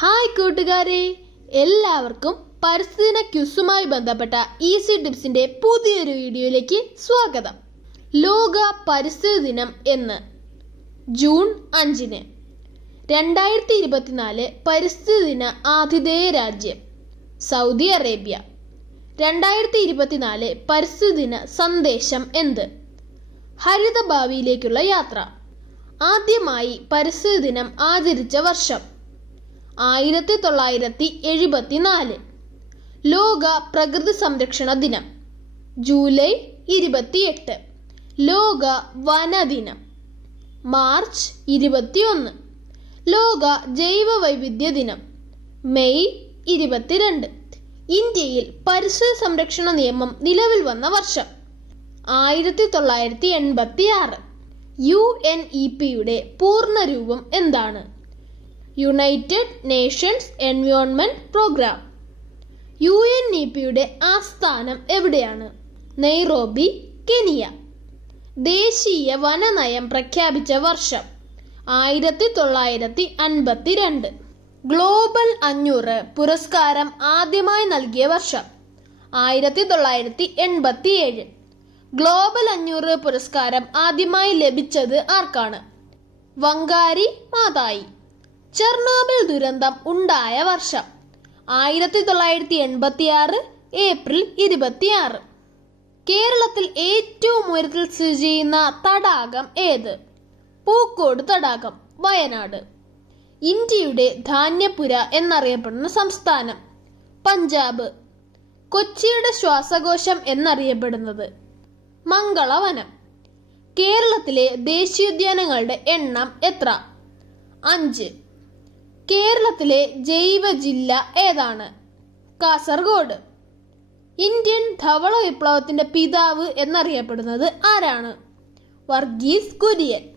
Hi കൂട്ടുകാരെ. എല്ലാവർക്കും പരിസ്ഥിതി ക്യുസുമായി ബന്ധപ്പെട്ട ഈസി ടിപ്സിന്റെ പുതിയൊരു വീഡിയോയിലേക്ക് സ്വാഗതം. ലോക പരിസ്ഥിതി ദിനം എന്ന് ജൂൺ അഞ്ചിന്. രണ്ടായിരത്തി ഇരുപത്തിനാല് പരിസ്ഥിതി ദിന ആതിഥേയ രാജ്യം സൗദി അറേബ്യ. രണ്ടായിരത്തി ഇരുപത്തിനാല് പരിസ്ഥിതി ദിന സന്ദേശം എന്ത്? ഹരിത ഭാവിയിലേക്കുള്ള യാത്ര. ആദ്യമായി പരിസ്ഥിതി ദിനം ആചരിച്ച വർഷം. ആയിരത്തി തൊള്ളായിരത്തി എഴുപത്തിനാല് ലോക പ്രകൃതി സംരക്ഷണ ദിനം. ജൂലൈ ഇരുപത്തിയെട്ട്. ലോക വനദിനം. മാർച്ച് ഇരുപത്തിയൊന്ന്. ലോക ജൈവ വൈവിധ്യ ദിനം. മെയ് ഇരുപത്തിരണ്ട്. ഇന്ത്യയിൽ പരിസ്ഥിതി സംരക്ഷണ നിയമം നിലവിൽ വന്ന വർഷം. ആയിരത്തി തൊള്ളായിരത്തി എൺപത്തി ആറ് യു എൻ ഇ പിയുടെ പൂർണരൂപം എന്താണ്? United nations environment programme U N E പിയുടെ ആസ്ഥാനം എവിടെയാണ്? Nairobi Kenya. ദേശീയ വനനയം പ്രഖ്യാപിച്ച വർഷം ആയിരത്തി തൊള്ളായിരത്തി അൻപത്തി രണ്ട് ഗ്ലോബൽ അഞ്ഞൂറ് പുരസ്കാരം ആദ്യമായി നൽകിയ വർഷം ആയിരത്തി തൊള്ളായിരത്തി എൺപത്തി ഏഴ് ഗ്ലോബൽ അഞ്ഞൂറ് പുരസ്കാരം ആദ്യമായി ലഭിച്ചത് ആർക്കാണ്? വങ്കാരി മാതായി. ചെർണോബിൽ ദുരന്തം ഉണ്ടായ വർഷം. ആയിരത്തി തൊള്ളായിരത്തി എൺപത്തി ആറ് ഏപ്രിൽ ഇരുപത്തിയാറ്. കേരളത്തിൽ ഏറ്റവും ഉയരത്തിൽ സ്ഥിതി ചെയ്യുന്ന തടാകം ഏത്? പൂക്കോട് തടാകം വയനാട്. ഇന്ത്യയുടെ ധാന്യപുര എന്നറിയപ്പെടുന്ന സംസ്ഥാനം പഞ്ചാബ്. കൊച്ചിയുടെ ശ്വാസകോശം എന്നറിയപ്പെടുന്നത് മംഗളവനം. കേരളത്തിലെ ദേശീയോദ്യാനങ്ങളുടെ എണ്ണം എത്ര? അഞ്ച്. കേരളത്തിലെ ജൈവ ജില്ല ഏതാണ്? കാസർഗോഡ്. ഇന്ത്യൻ ധവള വിപ്ലവത്തിന്റെ പിതാവ് എന്നറിയപ്പെടുന്നത് ആരാണ്? വർഗീസ് കുര്യൻ.